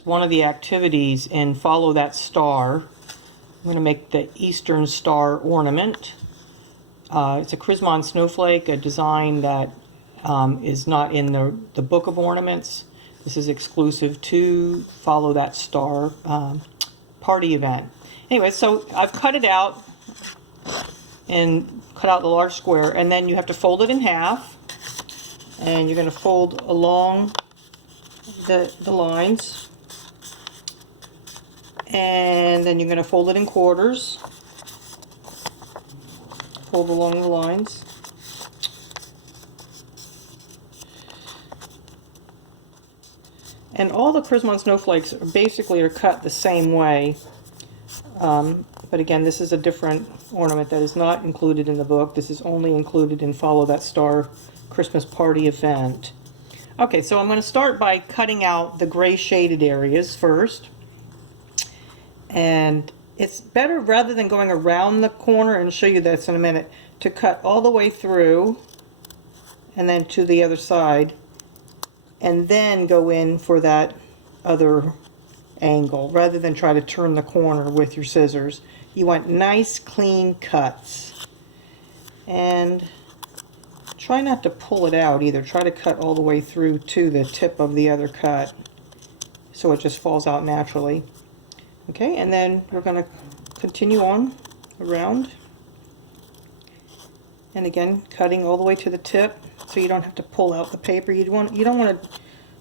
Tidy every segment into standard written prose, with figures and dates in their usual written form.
is one of the activities in Follow That Star. I'm going to make the Eastern Star ornament. It's a Chrismon snowflake, a design that is not in the book of ornaments. This is exclusive to Follow That Star party event. Anyway, so I've cut it out and cut out the large square, and then you have to fold it in half, and you're going to fold along the lines, and then you're going to fold it in quarters, fold along the lines, and all the Chrismon snowflakes basically are cut the same way, but again, this is a different ornament that is not included in the book. This is only included in Follow That Star Christmas party event. Okay, so I'm going to start by cutting out the gray shaded areas first. And it's better, rather than going around the corner, and show you this in a minute, to cut all the way through and then to the other side, and then go in for that other angle, rather than try to turn the corner with your scissors. You want nice clean cuts, and try not to pull it out either. Try to cut all the way through to the tip of the other cut so it just falls out naturally. Okay, and then we're going to continue on around, and again cutting all the way to the tip so you don't have to pull out the paper. You don't want to,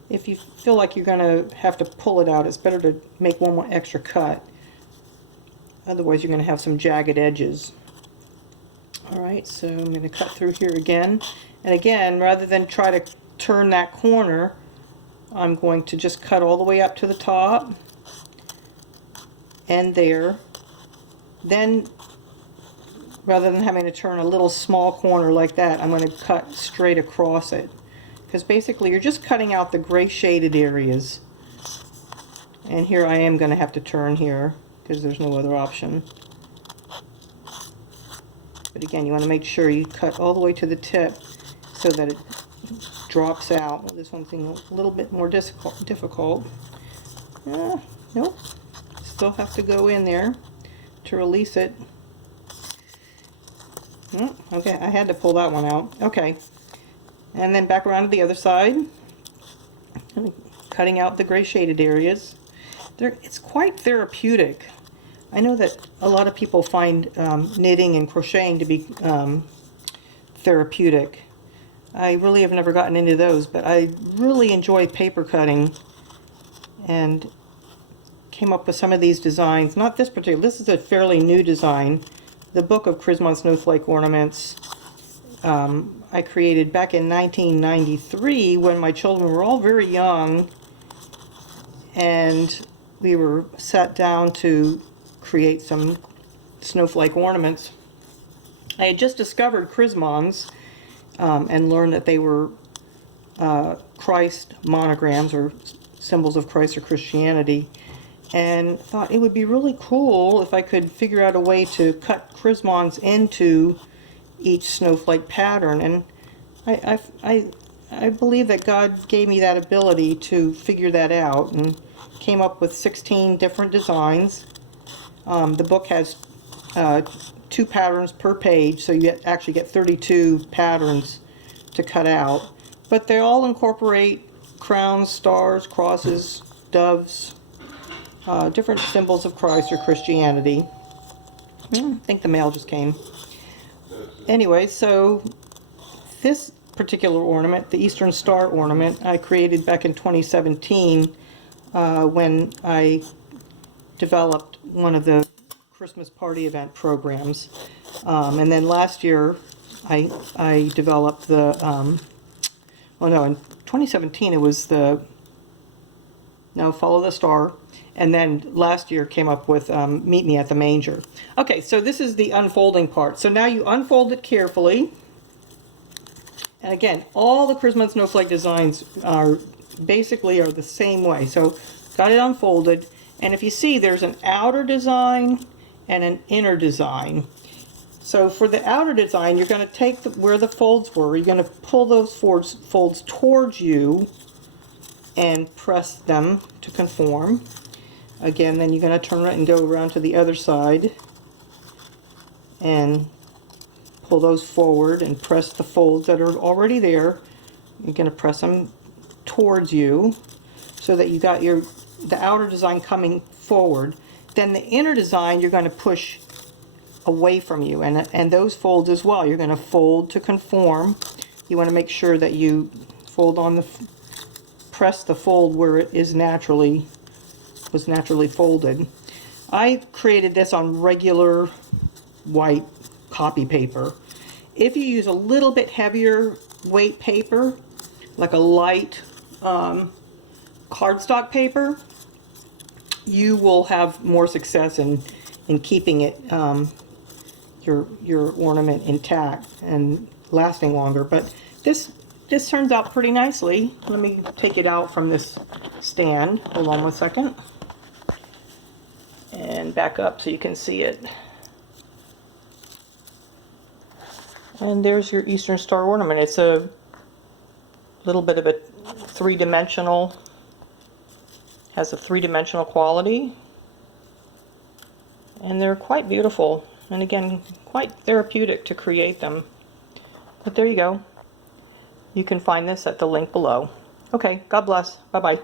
if you feel like you're going to have to pull it out, it's better to make one more extra cut. Otherwise you're going to have some jagged edges. Alright, so I'm going to cut through here again. And again, rather than try to turn that corner, I'm going to just cut all the way up to the top and there. Then, rather than having to turn a little small corner like that, I'm going to cut straight across it. Because basically you're just cutting out the gray shaded areas. And here I am going to have to turn here because there's no other option. But again, you want to make sure you cut all the way to the tip so that it drops out. Well, this one's a little bit more difficult. Nope. Still have to go in there to release it. Okay, I had to pull that one out. Okay. And then back around to the other side. Cutting out the gray shaded areas. It's quite therapeutic. I know that a lot of people find knitting and crocheting to be therapeutic. I really have never gotten into those, but I really enjoy paper cutting, and came up with some of these designs. Not this particular, this is a fairly new design. The book of Chrismon snowflake ornaments I created back in 1993 when my children were all very young, and we were sat down to create some snowflake ornaments. I had just discovered Chrismons and learned that they were Christ monograms, or symbols of Christ or Christianity, and thought it would be really cool if I could figure out a way to cut Chrismons into each snowflake pattern. And I believe that God gave me that ability to figure that out, and came up with 16 different designs. The book has 2 patterns per page, so you actually get 32 patterns to cut out. But they all incorporate crowns, stars, crosses, doves, different symbols of Christ or Christianity. I think the mail just came. Anyway, so this particular ornament, the Eastern Star ornament, I created back in 2017 when I developed one of the Christmas party event programs. And then last year I developed the, well no, in 2017 it was the, no, Follow the Star. And then last year came up with Meet Me at the Manger. Okay, so this is the unfolding part. So now you unfold it carefully. And again, all the Chrismon snowflake designs are basically the same way. So got it unfolded, and if you see, there's an outer design and an inner design. So for the outer design, you're going to take where the folds were, you're going to pull those folds towards you and press them to conform. Again, then you're going to turn it and go around to the other side and pull those forward and press the folds that are already there. You're going to press them towards you so that you got the outer design coming forward. Then the inner design you're going to push away from you, and those folds as well. You're going to fold to conform. You want to make sure that you fold on press the fold where it was naturally folded. I created this on regular white copy paper. If you use a little bit heavier weight paper, like a light cardstock paper, you will have more success in keeping it your ornament intact and lasting longer. But this turns out pretty nicely. Let me take it out from this stand. Hold on 1 second. And back up so you can see it. And there's your Eastern Star ornament. It's a little bit of a three-dimensional, has a three-dimensional quality. And they're quite beautiful. And again, quite therapeutic to create them. But there you go. You can find this at the link below. Okay, God bless. Bye-bye.